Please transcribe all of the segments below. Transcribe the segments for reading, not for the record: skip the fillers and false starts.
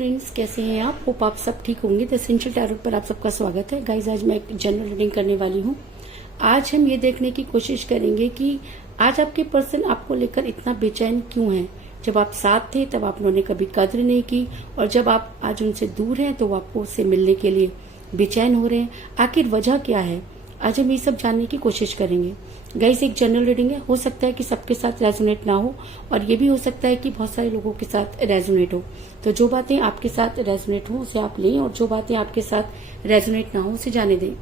Friends, कैसे हैं आप? होप आप सब ठीक होंगे। द एसेंशियल टैरोट पर आप सबका स्वागत है। गाइज, आज मैं एक जनरल रीडिंग करने वाली हूँ। आज हम ये देखने की कोशिश करेंगे कि आज आपके पर्सन आपको लेकर इतना बेचैन क्यों है। जब आप साथ थे तब आप उन्होंने कभी कद्र नहीं की, और जब आप आज उनसे दूर हैं तो वो आपको उससे मिलने के लिए बेचैन हो रहे हैं। आखिर वजह क्या है, आज हम ये सब जानने की कोशिश करेंगे। गाइस, एक जनरल रीडिंग है, हो सकता है कि सबके साथ रेजोनेट ना हो, और ये भी हो सकता है कि बहुत सारे लोगों के साथ रेजोनेट हो। तो जो बातें आपके साथ रेजोनेट हो उसे आप लें, और जो बातें आपके साथ रेजोनेट ना हो उसे जाने दें।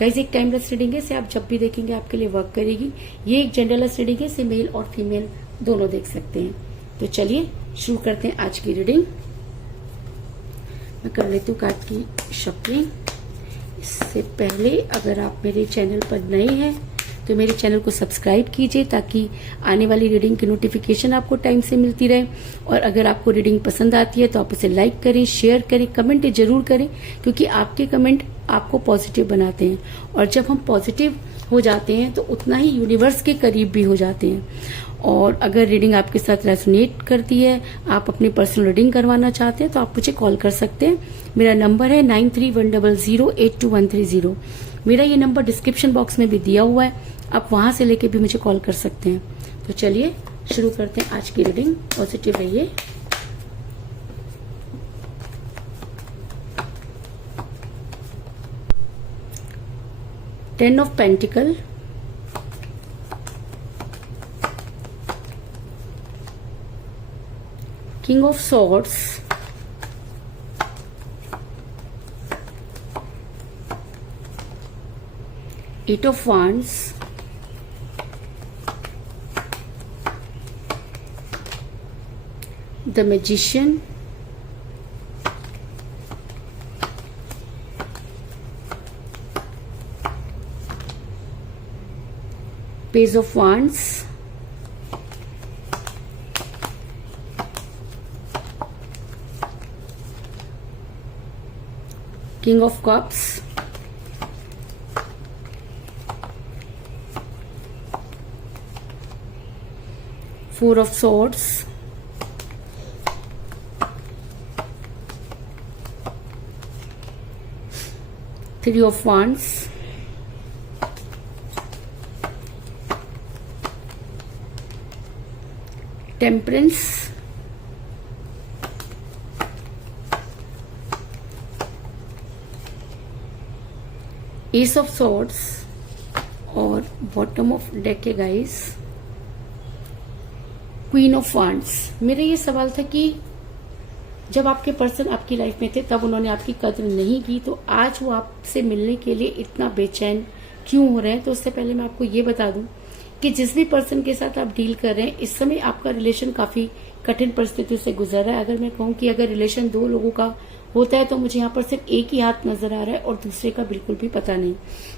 गाइस, एक टाइमलेस रीडिंग है, इसे आप जब भी देखेंगे आपके लिए वर्क करेगी। ये एक जनरलेस रीडिंग है, इसे मेल और फीमेल दोनों देख सकते हैं। तो चलिए शुरू करते हैं आज की रीडिंग। मैं कर लेती हूँ कार्ड की शफलिंग। इससे पहले अगर आप मेरे चैनल पर नए हैं तो मेरे चैनल को सब्सक्राइब कीजिए, ताकि आने वाली रीडिंग की नोटिफिकेशन आपको टाइम से मिलती रहे। और अगर आपको रीडिंग पसंद आती है तो आप उसे लाइक करें, शेयर करें, कमेंट जरूर करें, क्योंकि आपके कमेंट आपको पॉजिटिव बनाते हैं। और जब हम पॉजिटिव हो जाते हैं तो उतना ही यूनिवर्स के करीब भी हो जाते हैं। और अगर रीडिंग आपके साथ रेजोनेट करती है, आप अपनी पर्सनल रीडिंग करवाना चाहते हैं, तो आप मुझे कॉल कर सकते हैं। मेरा नंबर है 9310082130। मेरा ये नंबर डिस्क्रिप्शन बॉक्स में भी दिया हुआ है, आप वहां से लेके भी मुझे कॉल कर सकते हैं। तो चलिए शुरू करते हैं आज की रीडिंग। पॉजिटिव रहिए। Ten of pentacle, King of Swords, Eight of Wands, the Magician, Page of Wands, King of Cups, Four of Swords, Three of Wands, Temperance, S of swords, और बॉटम ऑफ डेक है guys queen of wands. मेरा ये सवाल था कि जब आपके person आपकी लाइफ में थे तब उन्होंने आपकी कद्र नहीं की, तो आज वो आपसे मिलने के लिए इतना बेचैन क्यों हो रहे हैं। तो उससे पहले मैं आपको ये बता दूं कि जिस भी पर्सन के साथ आप डील कर रहे हैं, इस समय आपका रिलेशन काफी कठिन परिस्थितियों से गुजर रहा है। अगर मैं कहूँ कि अगर रिलेशन दो लोगों का होता है तो मुझे यहाँ पर सिर्फ एक ही हाथ नजर आ रहा है और दूसरे का बिल्कुल भी पता नहीं,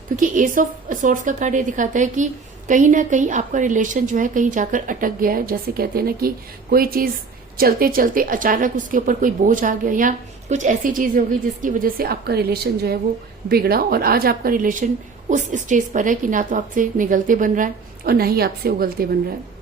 क्योंकि एस ऑफ सॉर्ड्स का कार्ड ये दिखाता है कि कहीं ना कहीं आपका रिलेशन जो है कहीं जाकर अटक गया है। जैसे कहते हैं ना कि कोई चीज चलते चलते अचानक उसके ऊपर कोई बोझ आ गया, या कुछ ऐसी चीज होगी जिसकी वजह से आपका रिलेशन जो है वो बिगड़ा। और आज आपका रिलेशन उस स्टेज पर है कि ना तो आपसे निगलते बन रहा है और ना ही आपसे उगलते बन रहा है।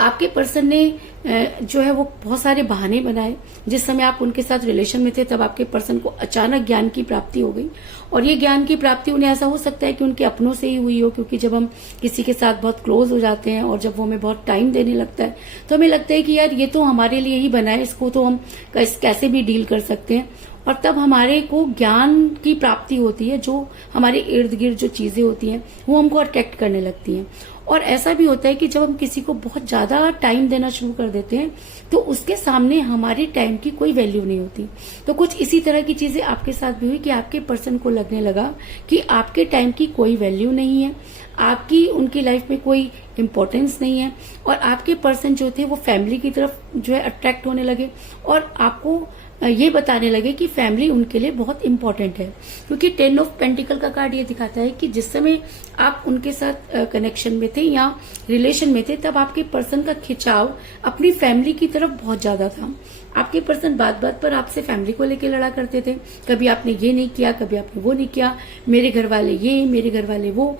आपके पर्सन ने जो है वो बहुत सारे बहाने बनाए। जिस समय आप उनके साथ रिलेशन में थे तब आपके पर्सन को अचानक ज्ञान की प्राप्ति हो गई, और ये ज्ञान की प्राप्ति उन्हें ऐसा हो सकता है कि उनके अपनों से ही हुई हो, क्योंकि जब हम किसी के साथ बहुत क्लोज हो जाते हैं और जब वो हमें बहुत टाइम देने लगता है तो हमें लगता है कि यार ये तो हमारे लिए ही बना है, इसको तो हम कैसे भी डील कर सकते हैं। और तब हमारे को ज्ञान की प्राप्ति होती है, जो हमारे इर्द गिर्द जो चीजें होती हैं वो हमको अट्रैक्ट करने लगती हैं। और ऐसा भी होता है कि जब हम किसी को बहुत ज्यादा टाइम देना शुरू कर देते हैं तो उसके सामने हमारे टाइम की कोई वैल्यू नहीं होती। तो कुछ इसी तरह की चीजें आपके साथ भी हुई कि आपके पर्सन को लगने लगा कि आपके टाइम की कोई वैल्यू नहीं है, आपकी उनकी लाइफ में कोई इम्पोर्टेंस नहीं है, और आपके पर्सन जो थे वो फैमिली की तरफ जो है अट्रैक्ट होने लगे और आपको ये बताने लगे कि फैमिली उनके लिए बहुत इंपॉर्टेंट है। क्योंकि 10 ऑफ पेंटिकल का कार्ड ये दिखाता है कि जिस समय आप उनके साथ कनेक्शन में थे या रिलेशन में थे तब आपके पर्सन का खिंचाव अपनी फैमिली की तरफ बहुत ज्यादा था। आपके पर्सन बात बात पर आपसे फैमिली को लेकर लड़ा करते थे। कभी आपने ये नहीं किया, कभी आपने वो नहीं किया, मेरे घर वाले ये, मेरे घर वाले वो।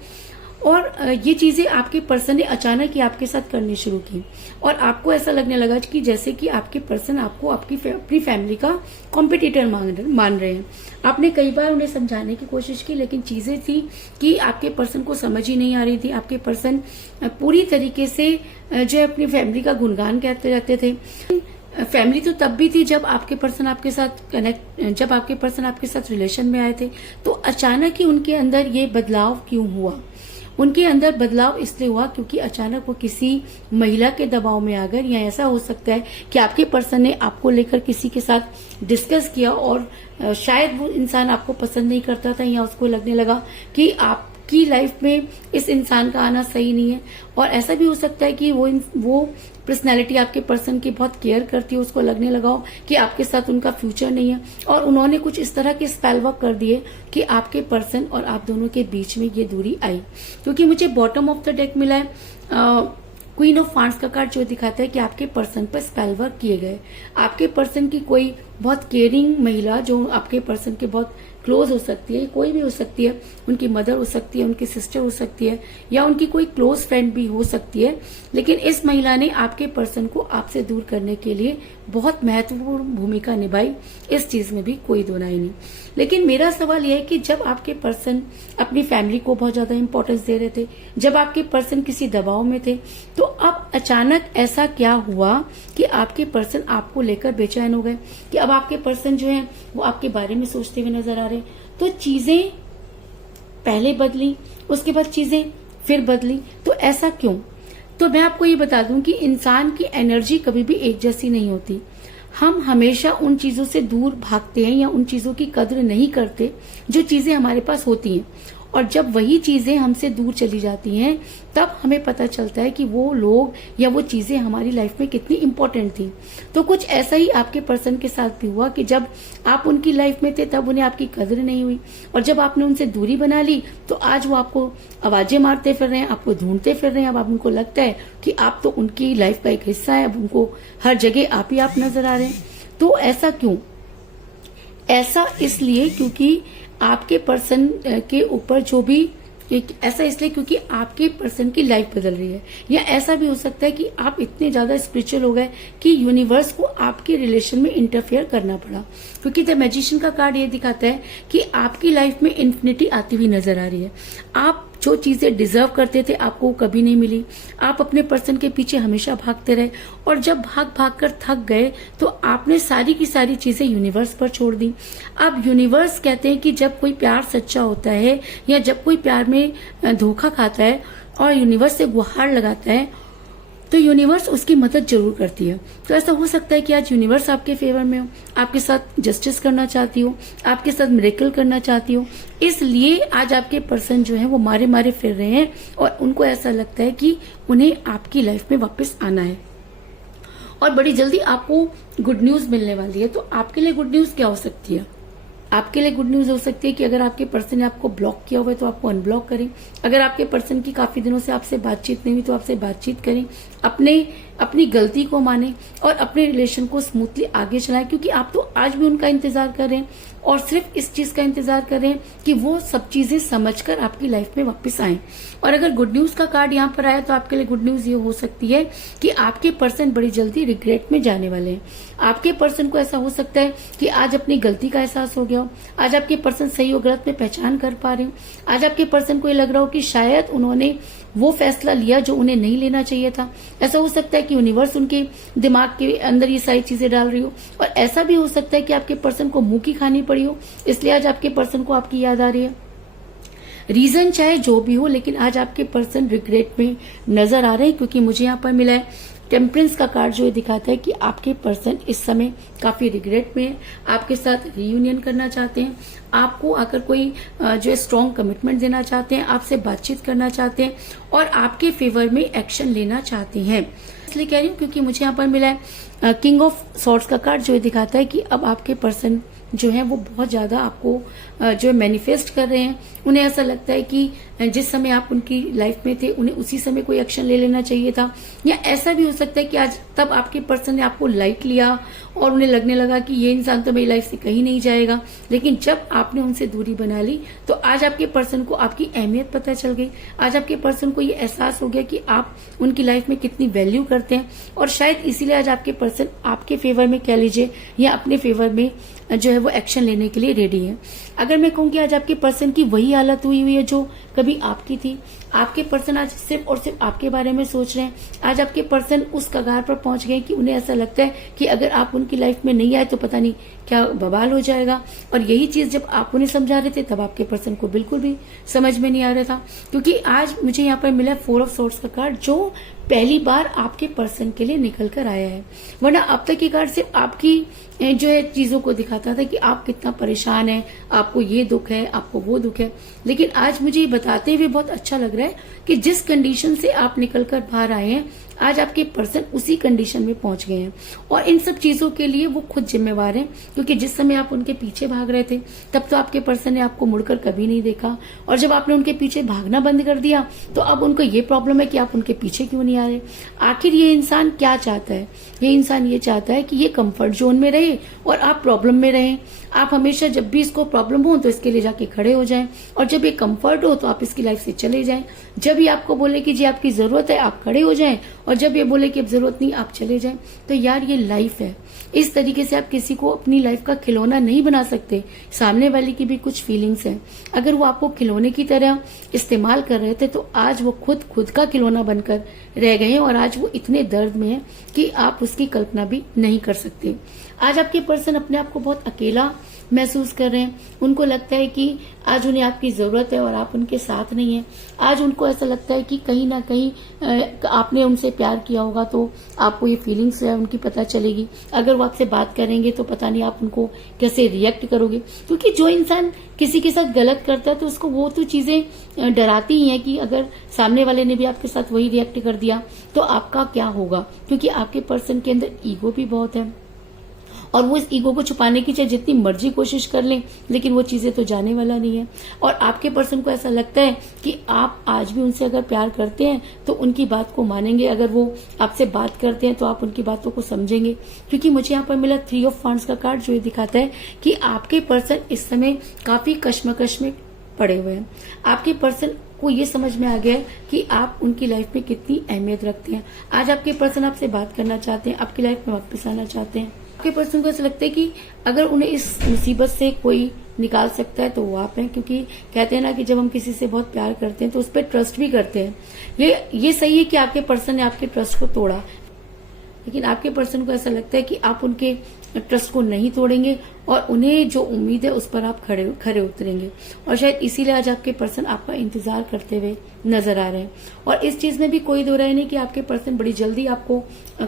और ये चीजें आपके पर्सन ने अचानक ही आपके साथ करनी शुरू की और आपको ऐसा लगने लगा कि जैसे कि आपके पर्सन आपको अपनी फैमिली का कॉम्पिटिटर मान रहे हैं। आपने कई बार उन्हें समझाने की कोशिश की, लेकिन चीजें थी कि आपके पर्सन को समझ ही नहीं आ रही थी। आपके पर्सन पूरी तरीके से जो है अपनी फैमिली का गुणगान कहते रहते थे। फैमिली तो तब भी थी जब आपके पर्सन आपके साथ रिलेशन में आए थे। तो अचानक ही उनके अंदर ये बदलाव क्यों हुआ? उनके अंदर बदलाव इसलिए हुआ क्योंकि अचानक वो किसी महिला के दबाव में आ गए, या ऐसा हो सकता है कि आपके पर्सन ने आपको लेकर किसी के साथ डिस्कस किया और शायद वो इंसान आपको पसंद नहीं करता था, या उसको लगने लगा कि आपकी लाइफ में इस इंसान का आना सही नहीं है। और ऐसा भी हो सकता है कि वो पर्सनैलिटी आपके पर्सन की बहुत केयर करती है, उसको लगने लगा हो कि आपके साथ उनका फ्यूचर नहीं है, और उन्होंने कुछ इस तरह के स्पेल वर्क कर दिए कि आपके पर्सन और आप दोनों के बीच में ये दूरी आई। क्योंकि मुझे बॉटम ऑफ द डेक मिला है क्वीन ऑफ वांड्स का कार्ड, जो दिखाता है कि आपके पर्सन पर स्पेल वर्क किए गए। आपके पर्सन की कोई बहुत केयरिंग महिला जो आपके पर्सन के बहुत क्लोज हो सकती है, कोई भी हो सकती है, उनकी मदर हो सकती है, उनकी सिस्टर हो सकती है, या उनकी कोई क्लोज फ्रेंड भी हो सकती है, लेकिन इस महिला ने आपके पर्सन को आपसे दूर करने के लिए बहुत महत्वपूर्ण भूमिका निभाई। इस चीज में भी कोई दो राय नहीं। लेकिन मेरा सवाल यह है कि जब आपके पर्सन अपनी फैमिली को बहुत ज्यादा इंपॉर्टेंस दे रहे थे, जब आपके पर्सन किसी दबाव में थे, तो अब अचानक ऐसा क्या हुआ कि आपके पर्सन आपको लेकर बेचैन हो गए, कि अब आपके पर्सन जो है वो आपके बारे में सोचते हुए नजर आ रहे। तो चीजें पहले बदली, उसके बाद चीजें फिर बदली, तो ऐसा क्यों? तो मैं आपको ये बता दूं कि इंसान की एनर्जी कभी भी एक जैसी नहीं होती। हम हमेशा उन चीजों से दूर भागते हैं या उन चीजों की कद्र नहीं करते जो चीजें हमारे पास होती हैं, और जब वही चीजें हमसे दूर चली जाती हैं तब हमें पता चलता है कि वो लोग या वो चीजें हमारी लाइफ में कितनी इंपॉर्टेंट थी। तो कुछ ऐसा ही आपके पर्सन के साथ भी हुआ कि जब आप उनकी लाइफ में थे तब उन्हें आपकी कद्र नहीं हुई, और जब आपने उनसे दूरी बना ली तो आज वो आपको आवाजें मारते फिर रहे हैं, आपको ढूंढते फिर रहे हैं। अब आप उनको लगता है कि आप तो उनकी लाइफ का एक हिस्सा है, अब उनको हर जगह आप ही आप नजर आ रहे हैं। तो ऐसा क्यों? ऐसा इसलिए क्योंकि आपके पर्सन के ऊपर जो भी ऐसा इसलिए क्योंकि आपके पर्सन की लाइफ बदल रही है, या ऐसा भी हो सकता है कि आप इतने ज्यादा स्पिरिचुअल हो गए कि यूनिवर्स को आपके रिलेशन में इंटरफेयर करना पड़ा। क्योंकि द मैजिशियन का कार्ड ये दिखाता है कि आपकी लाइफ में इन्फिनिटी आती हुई नजर आ रही है। आप जो चीजें डिजर्व करते थे आपको कभी नहीं मिली। आप अपने पर्सन के पीछे हमेशा भागते रहे, और जब भाग भाग कर थक गए तो आपने सारी की सारी चीजें यूनिवर्स पर छोड़ दी। अब यूनिवर्स कहते हैं कि जब कोई प्यार सच्चा होता है या जब कोई प्यार में धोखा खाता है और यूनिवर्स से गुहार लगाता है तो यूनिवर्स उसकी मदद जरूर करती है। तो ऐसा हो सकता है कि आज यूनिवर्स आपके फेवर में हो, आपके साथ जस्टिस करना चाहती हो, आपके साथ मिरेकल करना चाहती हो, इसलिए आज आपके पर्सन जो है वो मारे मारे फिर रहे हैं, और उनको ऐसा लगता है कि उन्हें आपकी लाइफ में वापस आना है, और बड़ी जल्दी आपको गुड न्यूज मिलने वाली है। तो आपके लिए गुड न्यूज क्या हो सकती है? आपके लिए गुड न्यूज हो सकती है कि अगर आपके पर्सन ने आपको ब्लॉक किया हुआ है तो आपको अनब्लॉक करें। अगर आपके पर्सन की काफी दिनों से आपसे बातचीत नहीं हुई तो आपसे बातचीत करें, अपनी गलती को माने और अपने रिलेशन को स्मूथली आगे चलाएं, क्योंकि आप तो आज भी उनका इंतजार कर रहे हैं और सिर्फ इस चीज का इंतजार कर रहे हैं कि वो सब चीजें समझकर आपकी लाइफ में वापस आए। और अगर गुड न्यूज का कार्ड यहाँ पर आया तो आपके लिए गुड न्यूज ये हो सकती है कि आपके पर्सन बड़ी जल्दी रिग्रेट में जाने वाले हैं। आपके पर्सन को ऐसा हो सकता है कि आज अपनी गलती का एहसास हो गया हो, आज आपके पर्सन सही और गलत में पहचान कर पा रहे हो, आज आपके पर्सन को ये लग रहा हो कि शायद उन्होंने वो फैसला लिया जो उन्हें नहीं लेना चाहिए था। ऐसा हो सकता है कि यूनिवर्स उनके दिमाग के अंदर ये सारी चीजें डाल रही हो, और ऐसा भी हो सकता है कि आपके पर्सन को मुंह की खानी पड़ी हो, इसलिए आज आपके पर्सन को आपकी याद आ रही है। रीजन चाहे जो भी हो, लेकिन आज आपके पर्सन रिग्रेट में नजर आ रहे हैं, क्योंकि मुझे यहाँ पर मिला है टेम्परेंस का कार्ड, जो दिखाता है कि आपके पर्सन इस समय काफी रिग्रेट में है, आपके साथ रीयूनियन करना चाहते हैं, आपको आकर कोई जो स्ट्रॉन्ग कमिटमेंट देना चाहते हैं, आपसे बातचीत करना चाहते हैं और आपके फेवर में एक्शन लेना चाहते हैं। इसलिए कह रही हूँ क्योंकि मुझे यहाँ पर मिला है किंग ऑफ सॉर्ड्स का कार्ड, जो दिखाता है कि अब आपके पर्सन जो है वो बहुत ज्यादा आपको जो है मैनिफेस्ट कर रहे हैं। उन्हें ऐसा लगता है कि जिस समय आप उनकी लाइफ में थे उन्हें उसी समय कोई एक्शन ले लेना चाहिए था, या ऐसा भी हो सकता है कि आज तब आपके पर्सन ने आपको लाइक लिया और उन्हें लगने लगा कि ये इंसान तो मेरी लाइफ से कहीं नहीं जाएगा, लेकिन जब आपने उनसे दूरी बना ली तो आज आपके पर्सन को आपकी अहमियत पता चल गई। आज आपके पर्सन को ये एहसास हो गया कि आप उनकी लाइफ में कितनी वैल्यू करते हैं, और शायद इसीलिए आज आपके पर्सन आपके फेवर में कह लीजिए या अपने फेवर में जो है वो एक्शन लेने के लिए रेडी है। अगर मैं कहूँ आज आपके पर्सन की वही हालत हुई है जो कभी आपकी थी, आपके पर्सन आज सिर्फ और सिर्फ आपके बारे में सोच रहे हैं। आज आपके पर्सन उस कगार पर पहुंच गए कि उन्हें ऐसा लगता है कि अगर आप उनकी लाइफ में नहीं आए तो पता नहीं क्या बवाल हो जाएगा। और यही चीज जब आप उन्हें समझा रहे थे तब आपके पर्सन को बिल्कुल भी समझ में नहीं आ रहा था, क्योंकि आज मुझे यहाँ पर मिला 4 ऑफ सोर्ड्स का कार्ड जो पहली बार आपके पर्सन के लिए निकल कर आया है। वरना अब तक ये कार्ड सिर्फ आपकी जो है चीजों को दिखाता था कि आप कितना परेशान है, आपको ये दुख है, आपको वो दुख है। लेकिन आज मुझे ये बताते हुए बहुत अच्छा लग रहा है कि जिस कंडीशन से आप निकल कर बाहर आए हैं आज आपके पर्सन उसी कंडीशन में पहुंच गए हैं, और इन सब चीजों के लिए वो खुद जिम्मेवार हैं। क्योंकि जिस समय आप उनके पीछे भाग रहे थे तब तो आपके पर्सन ने आपको मुड़कर कभी नहीं देखा, और जब आपने उनके पीछे भागना बंद कर दिया तो अब उनको ये प्रॉब्लम है कि आप उनके पीछे क्यों नहीं आ रहे। आखिर ये इंसान क्या चाहता है? ये इंसान ये चाहता है कि ये कंफर्ट जोन में रहे और आप प्रॉब्लम में रहें। आप हमेशा जब भी इसको प्रॉब्लम हो तो इसके लिए जाके खड़े हो जाएं, और जब ये कंफर्ट हो तो आप इसकी लाइफ से चले जाएं। जब ये आपको बोले कि जी आपकी जरूरत है आप खड़े हो जाएं, और जब ये बोले कि अब जरूरत नहीं आप चले जाएं। तो यार ये लाइफ है, इस तरीके से आप किसी को अपनी लाइफ का खिलौना नहीं बना सकते। सामने वाले की भी कुछ फीलिंग्स हैं, अगर वो आपको खिलौने की तरह इस्तेमाल कर रहे थे तो आज वो खुद का खिलौना बनकर रह गए हैं, और आज वो इतने दर्द में है कि आप उसकी कल्पना भी नहीं कर सकते। आज आपके पर्सन अपने आप को बहुत अकेला महसूस कर रहे हैं। उनको लगता है कि आज उन्हें आपकी जरूरत है और आप उनके साथ नहीं हैं। आज उनको ऐसा लगता है कि कहीं ना कहीं आपने उनसे प्यार किया होगा तो आपको ये फीलिंग्स है उनकी पता चलेगी। अगर वो आपसे बात करेंगे तो पता नहीं आप उनको कैसे रिएक्ट करोगे, क्योंकि जो इंसान किसी के साथ गलत करता है तो उसको वो तो चीजें डराती ही हैं कि अगर सामने वाले ने भी आपके साथ वही रिएक्ट कर दिया तो आपका क्या होगा। क्योंकि आपके पर्सन के अंदर ईगो भी बहुत है, और वो इस ईगो को छुपाने की चाहे जितनी मर्जी कोशिश कर लें लेकिन वो चीजें तो जाने वाला नहीं है। और आपके पर्सन को ऐसा लगता है कि आप आज भी उनसे अगर प्यार करते हैं तो उनकी बात को मानेंगे, अगर वो आपसे बात करते हैं तो आप उनकी बातों को समझेंगे। क्योंकि मुझे यहाँ पर मिला 3 ऑफ वांड्स का कार्ड जो ये दिखाता है कि आपके पर्सन इस समय काफी कश्मकश में पड़े हुए हैं। आपके पर्सन को ये समझ में आ गया है कि आप उनकी लाइफ में कितनी अहमियत रखते हैं। आज आपके पर्सन आपसे बात करना चाहते हैं, आपकी लाइफ में वापस आना चाहते हैं। आपके पर्सन को ऐसा लगता है कि अगर उन्हें इस मुसीबत से कोई निकाल सकता है तो वो आप हैं। क्योंकि कहते हैं ना कि जब हम किसी से बहुत प्यार करते हैं तो उस पर ट्रस्ट भी करते हैं। ये सही है कि आपके पर्सन ने आपके ट्रस्ट को तोड़ा, लेकिन आपके पर्सन को ऐसा लगता है कि आप उनके ट्रस्ट को नहीं तोड़ेंगे और उन्हें जो उम्मीद है उस पर आप खरे उतरेंगे। और शायद इसीलिए आज आपके पर्सन आपका इंतजार करते हुए नजर आ रहे हैं। और इस चीज में भी कोई दो राय नहीं कि आपके पर्सन बड़ी जल्दी आपको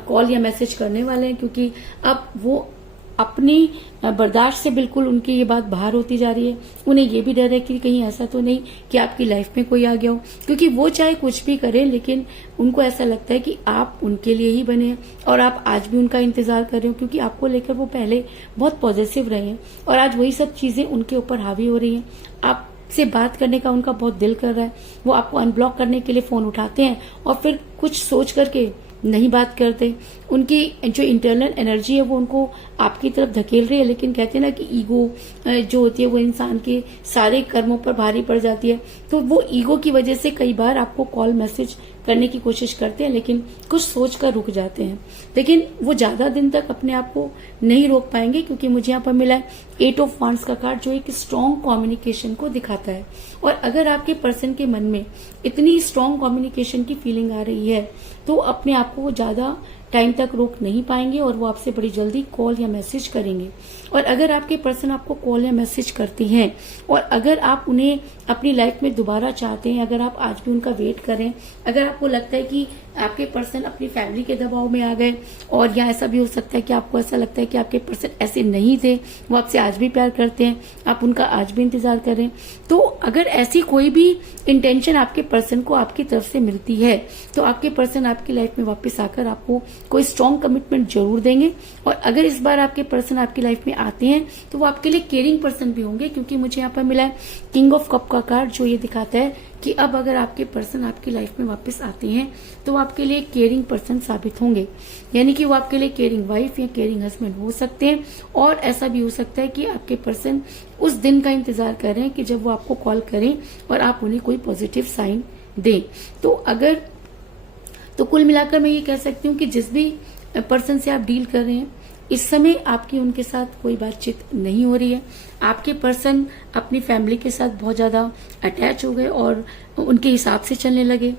कॉल या मैसेज करने वाले हैं, क्योंकि अब वो अपनी बर्दाश्त से बिल्कुल उनकी ये बात बाहर होती जा रही है। उन्हें ये भी डर है कि कहीं ऐसा तो नहीं कि आपकी लाइफ में कोई आ गया हो, क्योंकि वो चाहे कुछ भी करें लेकिन उनको ऐसा लगता है कि आप उनके लिए ही बने हैं और आप आज भी उनका इंतजार कर रहे हो। क्योंकि आपको लेकर वो पहले बहुत पॉजिटिव रहे हैं और आज वही सब चीजें उनके ऊपर हावी हो रही हैं। आपसे बात करने का उनका बहुत दिल कर रहा है, वो आपको अनब्लॉक करने के लिए फोन उठाते हैं और फिर कुछ सोच करके नहीं बात करते। उनकी जो इंटरनल एनर्जी है वो उनको आपकी तरफ धकेल रही है, लेकिन कहते हैं ना कि ईगो जो होती है वो इंसान के सारे कर्मों पर भारी पड़ जाती है। तो वो ईगो की वजह से कई बार आपको कॉल मैसेज करने की कोशिश करते हैं लेकिन कुछ सोच कर रुक जाते हैं। लेकिन वो ज्यादा दिन तक अपने आप को नहीं रोक पाएंगे, क्योंकि मुझे यहाँ पर मिला है 8 ऑफ वांड्स का कार्ड जो एक स्ट्रॉन्ग कम्युनिकेशन को दिखाता है। और अगर आपके पर्सन के मन में इतनी स्ट्रॉन्ग कम्युनिकेशन की फीलिंग आ रही है तो अपने आप को वो ज्यादा टाइम तक रोक नहीं पाएंगे और वो आपसे बड़ी जल्दी कॉल या मैसेज करेंगे। और अगर आपके पर्सन आपको कॉल या मैसेज करते हैं और अगर आप उन्हें अपनी लाइफ में दोबारा चाहते हैं, अगर आप आज भी उनका वेट करें, अगर आपको लगता है कि आपके पर्सन अपनी फैमिली के दबाव में आ गए, और या ऐसा भी हो सकता है कि आपको ऐसा लगता है कि आपके पर्सन ऐसे नहीं थे, वो आपसे आज भी प्यार करते हैं, आप उनका आज भी इंतजार कर रहे हैं। तो अगर ऐसी कोई भी इंटेंशन आपके पर्सन को आपकी तरफ से मिलती है तो आपके पर्सन आपकी लाइफ में वापस आकर आपको कोई स्ट्रॉन्ग कमिटमेंट जरूर देंगे। और अगर इस बार आपके पर्सन आपकी लाइफ में आते हैं तो वो आपके लिए केयरिंग पर्सन भी होंगे, क्योंकि मुझे यहाँ पर मिला है किंग ऑफ कप का कार्ड, जो ये दिखाता है कि अब अगर आपके पर्सन आपकी लाइफ में वापस आते हैं तो वो आपके लिए केयरिंग पर्सन साबित होंगे, यानी कि वो आपके लिए केयरिंग वाइफ या केयरिंग हस्बैंड हो सकते हैं। और ऐसा भी हो सकता है कि आपके पर्सन उस दिन का इंतजार कर रहे हैं कि जब वो आपको कॉल करें और आप उन्हें कोई पॉजिटिव साइन दें। तो कुल मिलाकर मैं ये कह सकती हूँ कि जिस भी पर्सन से आप डील कर रहे हैं इस समय आपकी उनके साथ कोई बातचीत नहीं हो रही है। आपके पर्सन अपनी फैमिली के साथ बहुत ज्यादा अटैच हो गए और उनके हिसाब से चलने लगे।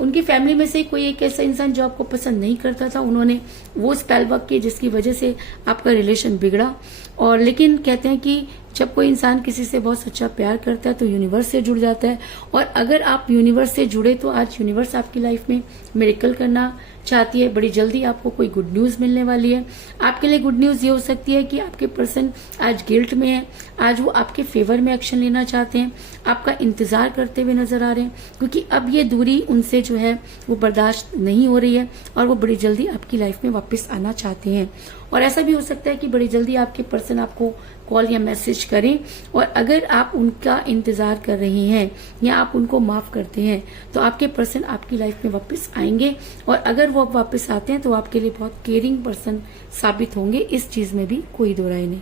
उनकी फैमिली में से कोई एक ऐसा इंसान जो आपको पसंद नहीं करता था, उन्होंने वो स्पेल वर्क की जिसकी वजह से आपका रिलेशन बिगड़ा। और लेकिन कहते हैं कि जब कोई इंसान किसी से बहुत सच्चा प्यार करता है तो यूनिवर्स से जुड़ जाता है, और अगर आप यूनिवर्स से जुड़े तो आज यूनिवर्स आपकी लाइफ में मिरेकल करना चाहती है। बड़ी जल्दी आपको कोई गुड न्यूज मिलने वाली है। आपके लिए गुड न्यूज ये हो सकती है कि आपके पर्सन आज गिल्ट में है, आज वो आपके फेवर में एक्शन लेना चाहते हैं, आपका इंतजार करते हुए नजर आ रहे हैं, क्योंकि अब ये दूरी उनसे जो है वो बर्दाश्त नहीं हो रही है और वो बड़ी जल्दी आपकी लाइफ में वापस आना चाहते हैं। और ऐसा भी हो सकता है कि बड़ी जल्दी आपके पर्सन आपको कॉल या मैसेज करें, और अगर आप उनका इंतजार कर रहे हैं या आप उनको माफ करते हैं तो आपके पर्सन आपकी लाइफ में वापस आएंगे, और अगर वो वापस आते हैं तो आपके लिए बहुत केयरिंग पर्सन साबित होंगे। इस चीज में भी कोई दो राय नहीं।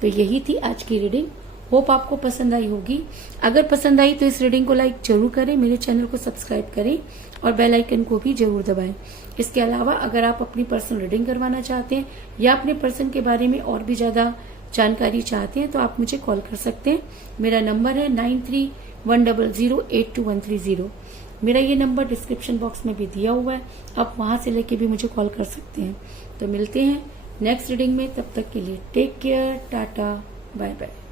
तो यही थी आज की रीडिंग। होप आपको पसंद आई होगी। अगर पसंद आई तो इस रीडिंग को लाइक जरूर करें, मेरे चैनल को सब्सक्राइब करें और बेल आइकन को भी जरूर दबाएं। इसके अलावा अगर आप अपनी पर्सनल रीडिंग करवाना चाहते हैं या अपने पर्सन के बारे में और भी ज्यादा जानकारी चाहते हैं तो आप मुझे कॉल कर सकते हैं। मेरा नंबर है 9310082130। मेरा ये नंबर डिस्क्रिप्शन बॉक्स में भी दिया हुआ है, आप वहां से लेके भी मुझे कॉल कर सकते हैं। तो मिलते हैं नेक्स्ट रीडिंग में, तब तक के लिए take care, tata, bye bye.